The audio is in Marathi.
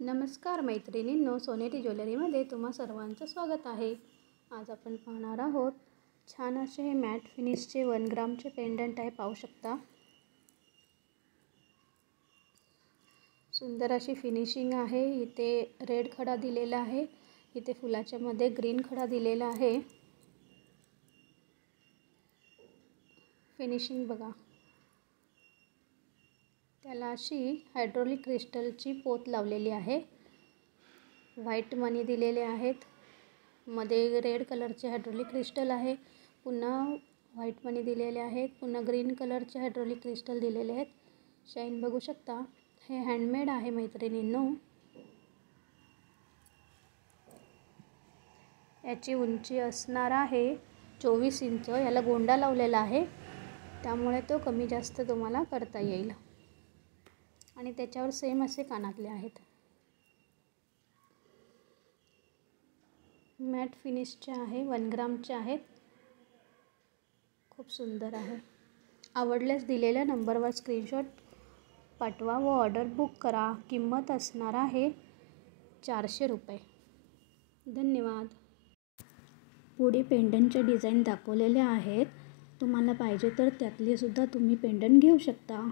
नमस्कार मैत्रिणींनो, सोनेरी ज्वेलरीमध्ये तुम्हा सर्वांचं स्वागत आहे। आज आपण पाहणार आहोत छान असे हे मॅट फिनिशचे 1 ग्रामचे पेंडंट आहे। पाहू शकता सुंदर अशी फिनिशिंग आहे। इथे रेड खडा दिलेला आहे, इथे फुलाच्या मध्ये ग्रीन खडा दिलेला आहे। फिनिशिंग बघा, त्याला अशी हायड्रोलिक क्रिस्टलची पोत लावलेली आहे। व्हाईट मणी दिलेले आहेत, मध्ये रेड कलरचे हायड्रोलिक क्रिस्टल आहे, पुन्हा व्हाईट मणी दिलेले आहेत, पुन्हा ग्रीन कलरचे हायड्रोलिक क्रिस्टल दिलेले आहेत। शाईन बघू शकता, हे हँडमेड आहे मैत्रिणींनो। याची उंची असणार आहे 24 इंच। याला गोंडा लावलेला आहे, त्यामुळे तो कमी जास्त तुम्हाला करता येईल। आणि त्याच्यावर सेम असे कानातले आहेत। मॅट फिनिशचे आहे, 1 ग्रामचे आहेत। खूप सुंदर आहे। आवडल्यास दिलेल्या नंबरवर स्क्रीनशॉट पाठवा व ऑर्डर बुक करा। किंमत असणार आहे 400 रुपये। धन्यवाद। पुढे पेंडंटचे डिझाईन दाखवलेले आहेत, तुम्हाला पाहिजे तर त्यातले सुद्धा तुम्ही पेंडंट घेऊ शकता।